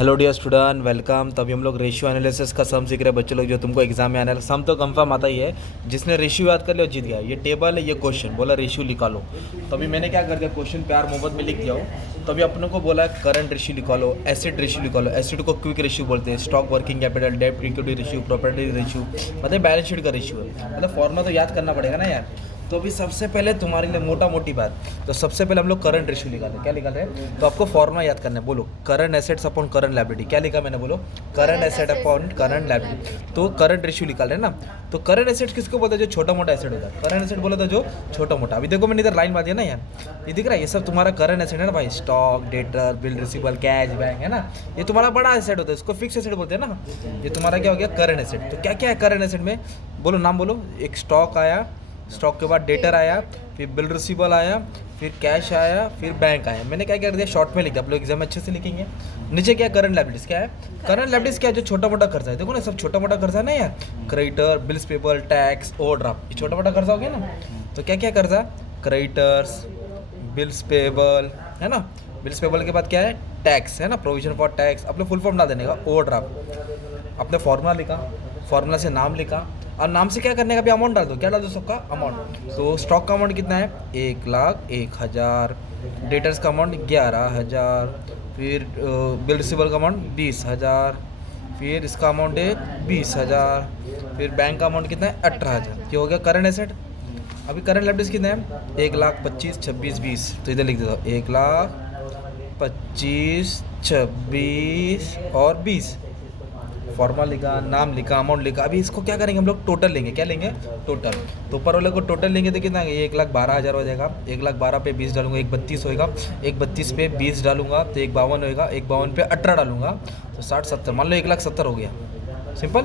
Hello dear student, welcome. तभी हम लोग रेशियो एनालिसिस का सम सीख रहे हैं बच्चे लोग, जो तुमको एग्जाम में आने वाला सम तो कंफर्म आता ही है। जिसने रेशियो याद कर लिया वो जीत गया। ये टेबल है, ये क्वेश्चन बोला रेशियो निकालो। तो अभी मैंने क्या कर दिया, क्वेश्चन प्यार मोहब्बत में लिख दिया हो। तो अभी अपनों को बोला है करंट रेशियो निकालो, एसिड रेशियो निकालो। एसिड को क्विक रेशियो बोलते हैं, स्टॉक वर्किंग कैपिटल, डेब्ट इक्विटी रेशियो, प्रॉपर्टी रेशियो, मतलब बैलेंस शीट का रेशियो है। मतलब फॉर्मूला तो याद करना पड़ेगा ना यार। तो अभी सबसे पहले तुम्हारे लिए मोटा मोटी बात, तो सबसे पहले हम लोग करंट रेशियो निकालें। क्या निकाल रहे हैं? तो आपको फॉर्मूला याद करना है। बोलो current assets upon current liability. क्या लिखा मैंने? बोलो current asset upon current liability. तो करंट रेशियो निकाल रहे हैं ना। तो करंट एसेट किसको बोलते हैं? जो छोटा मोटा एसेट होता है। करंट एसेट बोला था जो छोटा मोटा। अभी देखो मैंने इधर लाइन मार दिया ना यार, ये दिख रहा है? ये सब तुम्हारा करंट एसेट है ना भाई। Stock, debtor, bill receivable, cash, bank, है ना। ये तुम्हारा बड़ा एसेट होता है, इसको फिक्स एसेट बोलते हैं ना। ये तुम्हारा क्या हो गया? Current asset. तो क्या क्या है करंट एसेट में? बोलो नाम बोलो। एक स्टॉक आया, स्टॉक के बाद डेटर आया, फिर बिल रिसीवेबल आया, फिर कैश आया, फिर बैंक आया। मैंने क्या कर दिया, शॉर्ट में लिख दिया। आप लोग एग्जाम में अच्छे से लिखेंगे। नीचे क्या करंट लायबिलिटीज? क्या है करंट लायबिलिटीज? क्या है? जो छोटा मोटा खर्चा है। देखो ना, सब छोटा मोटा खर्चा नहीं यार। Creditor, bills payable, tax, overdraft, ये छोटा मोटा खर्चा हो गया ना। तो क्या क्या खर्चा? क्रेडिटर्स, बिल्स पेबल, है ना। बिल्स पेबल के बाद क्या है? टैक्स, है ना, प्रोविजन फॉर टैक्स। अपने फुल फॉर्म डाल देने का, ओवरड्राफ्ट। अपने फॉर्मूला लिखा, फॉर्मूला से नाम लिखा, और नाम से क्या करने का भी अमाउंट डाल दो। क्या डाल दो? सबका अमाउंट। तो स्टॉक का अमाउंट कितना है? 1,01,000। डेटर्स का अमाउंट 11,000। फिर बिल रिसीवेबल का अमाउंट 20,000। फिर इसका अमाउंट है 20,000। फिर बैंक का अमाउंट कितना है? 18,000। ये हो गया करंट एसेट। अभी करंट लायबिलिटीज कितने हैं? 1,25,000, 26, 20। तो इधर लिख देता हूँ 1,25,000, 26 और 20। फॉर्मूला लिखा, नाम लिखा, अमाउंट लिखा। अभी इसको क्या करेंगे हम लोग? टोटल लेंगे। क्या लेंगे? टोटल। तो ऊपर वाले को टोटल लेंगे तो कितना? 1,12,000 हो जाएगा। 1,12,000 पे 20 डालूंगा, 1,32 होएगा। 1,32 पे 20 डालूंगा तो 1,52 होएगा। 1,52 पे 18 डालूंगा तो 60, 70, मान लो 1,70,000 हो गया। सिंपल।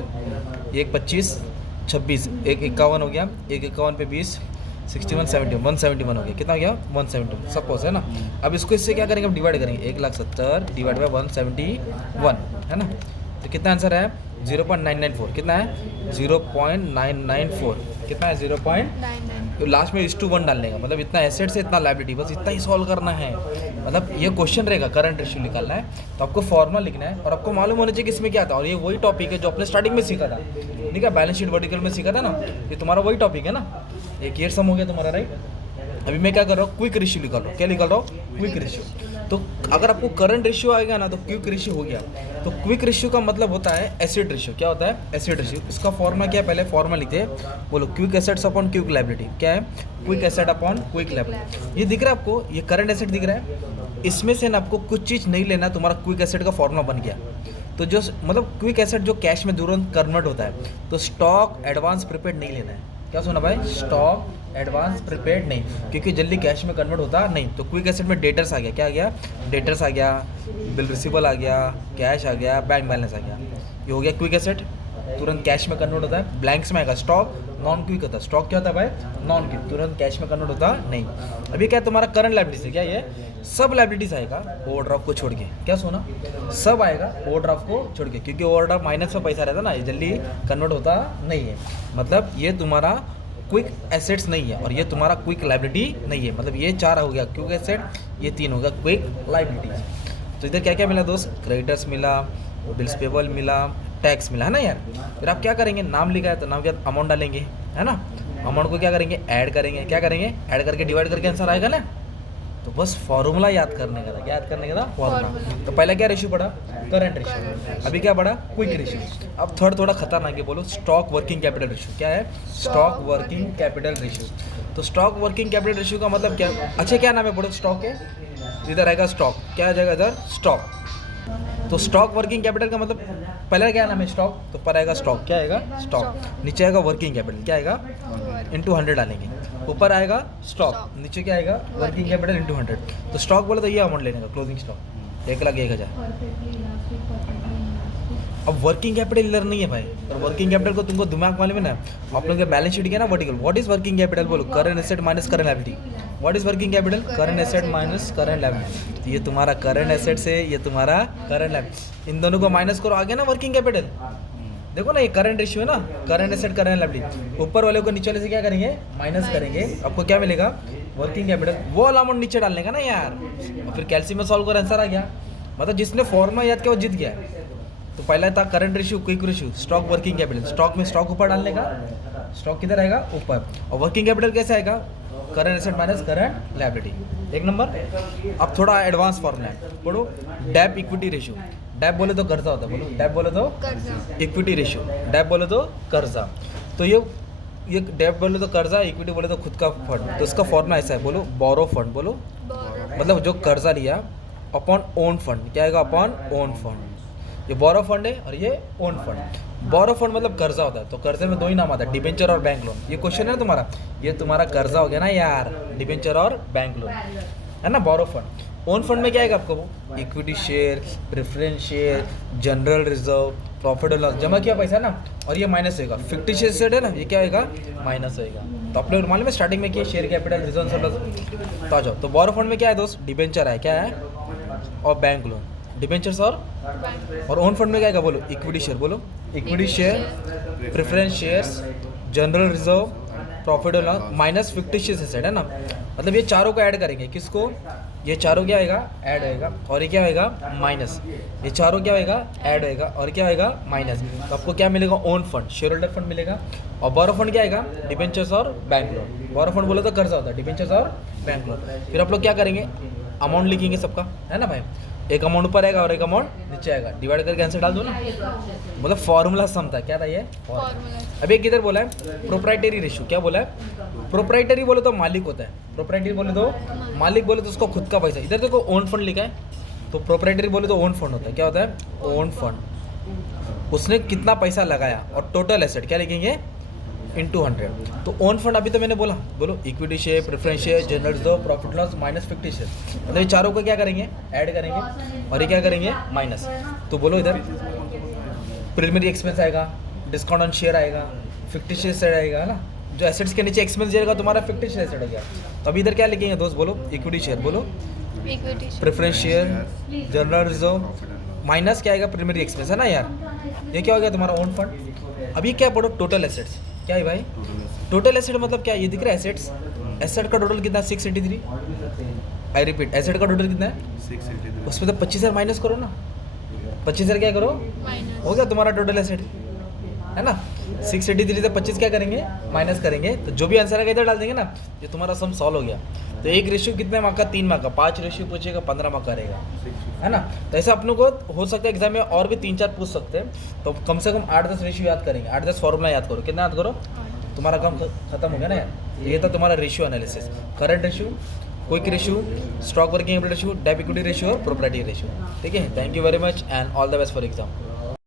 1,25,000, 26, 1,51 हो गया। 1,51 पे 20, 61, 71, 171 हो गया। कितना हो गया? 171 सपोज, है ना। अब इसको इससे क्या करेंगे? हम डिवाइड करेंगे। 1,70,000 डिवाइड बाई 171, है ना। तो कितना आंसर है? 0.994। कितना है? 0.994। कितना है? 0. लास्ट में *1 डालने का, मतलब इतना एसेट से इतना लायबिलिटी, बस इतना ही सॉल्व करना है। मतलब ये क्वेश्चन रहेगा, करंट रेशियो निकालना है। तो आपको फॉर्मूला लिखना है और आपको मालूम होना चाहिए कि इसमें क्या था। और ये वही टॉपिक है जो अपने स्टार्टिंग में सीखा था, ठीक है, बैलेंस शीट वर्टिकल में सीखा था ना। ये तुम्हारा वही टॉपिक है ना। एक ईयर सम हो गया तुम्हारा, राइट। अभी मैं क्या कर रहा हूँ? क्विक रेशियो निकाल रहा हूँ। क्या निकाल रहा हूँ? Quick ratio. तो अगर आपको करंट रेशियो आएगा ना तो क्विक रेशियो हो गया। तो क्विक रेशियो का मतलब होता है एसिड रेशियो। क्या होता है? Acid ratio. इसका फॉर्मूला क्या है? पहले फॉर्मूला लिखते हैं। बोलो quick assets upon quick liability. क्या है? Quick asset upon quick liability. ये दिख रहा है आपको? ये करंट एसेट दिख रहा है। इसमें से ना आपको कुछ चीज़ नहीं लेना, तुम्हारा क्विक एसेट का फॉर्मूला बन गया। तो जो मतलब क्विक एसेट जो कैश में तुरंत कन्वर्ट होता है, तो स्टॉक एडवांस प्रीपेड नहीं लेना है। क्या सुना भाई? स्टॉक एडवांस प्रीपेड नहीं, क्योंकि जल्दी कैश में कन्वर्ट होता नहीं। तो क्विक एसेट में डेटर्स आ गया। क्या आ गया? डेटर्स आ गया, बिल रिसीवेबल आ गया, कैश आ गया, बैंक बैलेंस आ गया। ये हो गया क्विक एसेट, तुरंत कैश में कन्वर्ट होता है। ब्लैंक्स में आएगा स्टॉक, नॉन क्विक होता है। स्टॉक क्या होता है भाई? नॉन क्विक, तुरंत कैश में कन्वर्ट होता नहीं। अभी क्या तुम्हारा करंट लायबिलिटीज है? क्या ये सब लायबिलिटीज आएगा ओवरड्राफ्ट को छोड़ के। क्या सुना? सब आएगा ओवरड्राफ्ट को छोड़ के, क्योंकि ओवरड्राफ्ट माइनस में पैसा रहता है ना, ये जल्दी कन्वर्ट होता नहीं है। मतलब ये तुम्हारा क्विक एसेट्स नहीं है और ये तुम्हारा क्विक लायबिलिटी नहीं है। मतलब ये 4 हो गया क्विक एसेट, ये 3 हो गया क्विक लायबिलिटी। तो इधर क्या क्या मिला दोस्त? क्रेडिटर्स मिला, बिल्स पेबल मिला, टैक्स मिला, है ना यार। फिर आप क्या करेंगे? नाम लिखा है तो नाम के अमाउंट डालेंगे, है ना। अमाउंट को क्या करेंगे? ऐड करेंगे। क्या करेंगे? ऐड करके डिवाइड करके आंसर आएगा ना। तो बस फॉर्मूला याद करने का था। क्या याद करने का था? फॉर्मूला। तो पहले क्या रेशियो पढ़ा? Current ratio. अभी क्या पढ़ा? Quick ratio. अब थर्ड थोड़ा खतरनाक है, बोलो स्टॉक वर्किंग कैपिटल रेशियो। क्या है? Stock working capital ratio. तो स्टॉक वर्किंग कैपिटल रेशियो का मतलब क्या? अच्छा क्या नाम है? बोलो स्टॉक है, इधर आएगा स्टॉक। क्या आ जाएगा इधर? स्टॉक। तो स्टॉक वर्किंग कैपिटल का मतलब पहले क्या नाम है? स्टॉक। तो ऊपर आएगा स्टॉक। क्या आएगा? स्टॉक। नीचे आएगा वर्किंग कैपिटल। क्या आएगा? इंटू 100 डालेंगे। ऊपर आएगा स्टॉक, नीचे क्या आएगा? Working capital into 100। तो स्टॉक बोले तो ये अमाउंट लेने का, क्लोजिंग स्टॉक 1,01,000। अब वर्किंग कैपिटल इधर नहीं है भाई। और वर्किंग कैपिटल को तुमको दिमाग मालूम है ना, आप लोगों का बैलेंस शीट क्या ना vertical. What is working capital? बोलो current asset minus current liability. What is working capital? Current asset minus current liability. तो ये तुम्हारा करंट एसेट से ये तुम्हारा करंट लायबिलिटी, इन दोनों को माइनस करो, आ गया ना वर्किंग कैपिटल। देखो ना, ये करंट रेशियो है ना, करंट एसेट करंट लायबिलिटी। ऊपर वाले को नीचे वाले से क्या करेंगे? माइनस करेंगे। आपको क्या मिलेगा? Working capital. वो वाला अमाउंट नीचे डालने का ना यार। और फिर कैल्सियम में सॉल्व कर आंसर आ गया। मतलब जिसने फॉर्मूला याद किया वो जीत गया। तो पहला था current ratio, quick ratio, stock working capital. Stock में स्टॉक ऊपर डालने का, स्टॉक किधर आएगा ऊपर, और वर्किंग कैपिटल कैसे आएगा, current asset minus current liability. एक नंबर। अब थोड़ा एडवांस फॉर्मूला है, बोलो डेप इक्विटी रेशियो। डेप बोले तो कर्जा होता है, बोलो डेप बोले तो इक्विटी रेशियो, डेप बोले तो कर्जा। तो ये डेप बोले तो कर्जा, इक्विटी बोले तो खुद का फंड। तो इसका फॉर्मूला ऐसा है, बोलो बोरो फंड, बोलो मतलब जो कर्जा लिया अपॉन ओन फंड, क्या आएगा अपॉन ओन फंड। ये बोरो फंड है और ये ओन फंड। बोरो फंड मतलब कर्जा होता है, तो कर्जे में दो ही नाम आता है, डिबेंचर और बैंक लोन। ये क्वेश्चन है ना तुम्हारा, ये तुम्हारा कर्जा हो गया ना यार, डिबेंचर और बैंक लोन है ना, बोरो फंड। ओन फंड में क्या आएगा आपको, equity share, preference share, general reserve, profit और लॉस, जमा किया पैसा ना, और ये माइनस होगा। फिक्टिशियस एसेट है ना, ये क्या होगा, माइनस होगा। तो अपने मालूम है स्टार्टिंग में किया शेयर कैपिटल, रिजर्व सरप्लस। तो आ जाओ, तो बोरो फंड में क्या है दोस्त, डिबेंचर है, क्या है, और बैंक लोन। डिबेंचर्स और ओन फंड में क्या आएगा, बोलो इक्विटी शेयर, बोलो equity share, preference shares, general reserve, profit और लॉस माइनस फिक्टिशियस एसेट है ना। मतलब ये चारों को ऐड करेंगे, किसको, ये चारों क्या होएगा, ऐड होएगा, और ये क्या होएगा, माइनस। ये चारों क्या होएगा, ऐड होएगा, और क्या होएगा, माइनस। तो आपको क्या मिलेगा, own fund, share holder fund मिलेगा। और बोरो फंड क्या आएगा, डिबेंचर्स और बैंक लोन। बोरो फंड बोले तो कर्जा होता है, डिबेंचर्स और बैंक लोन। फिर आप लोग क्या करेंगे, अमाउंट लिखेंगे सबका, है ना भाई। एक अमाउंट ऊपर आएगा और एक अमाउंट नीचे आएगा, डिवाइड करके आंसर डाल दो ना। मतलब फॉर्मूला सम था, क्या था ये, अभी एक इधर बोला है प्रोप्राइटरी रेशियो। क्या बोला है, प्रोप्राइटरी बोले तो मालिक होता है, प्रोप्राइटरी बोले तो मालिक, बोले तो उसको खुद का पैसा। इधर देखो ओन फंड लिखा है, तो प्रोप्राइटरी बोले तो ओन फंड होता है, क्या होता है, ओन फंड। उसने कितना पैसा लगाया, और टोटल एसेट क्या लिखेंगे, इंटू 100। तो ओन फंड अभी तो मैंने बोला, बोलो equity share, preference share, general reserve, profit loss minus fictitious. मतलब ये चारों को क्या करेंगे, ऐड करेंगे, और ये क्या करेंगे, माइनस। तो बोलो इधर प्रीलिमिनरी एक्सपेंस आएगा, डिस्काउंट ऑन शेयर आएगा, फिक्टिशियस एसेट आएगा ना। जो एसेट्स के नीचे एक्सपेंस जाएगा तुम्हारा फिक्टिशियस एसेट हो गया। तो अभी इधर क्या लिखेंगे दोस्त, बोलो इक्विटी शेयर, बोलो preference share, general reserve minus क्या आएगा, प्रीलिमिनरी एक्सपेंस है ना यार। ये क्या हो गया तुम्हारा ओन फंड। अभी क्या पढ़ो, टोटल एसेट्स। क्या है भाई, टोटल एसेट मतलब क्या, ये दिख रहा है एसेट्स। एसेट का टोटल कितना, 683। आई रिपीट, एसेट का टोटल कितना है, 683। उसमें तो 25,000 माइनस करो ना, 25,000 क्या करो, हो गया तुम्हारा टोटल एसेट, है ना। 683 से 25 क्या करेंगे, माइनस करेंगे। तो जो भी आंसर आएगा इधर डाल देंगे ना, ये तुम्हारा सम सॉल्व हो गया। तो एक रेशियो कितने मार्क का, 3 मार्क का। 5 रेशियो पूछेगा, 15 मार्क का रहेगा, है ना। तो ऐसा अपनों को हो सकता है एग्जाम में और भी 3-4 पूछ सकते हैं। तो कम से कम 8-10 रेशियो याद करेंगे, 8-10 फॉर्मूला याद करो। कितना याद करो, तुम्हारा काम खत्म हो गया ना यार। ये था तुम्हारा ratio analysis, current ratio, quick ratio, stock working capital ratio, debt equity ratio और प्रोप्राइटरी रेशियो। ठीक है, thank you very much and all the best for exam.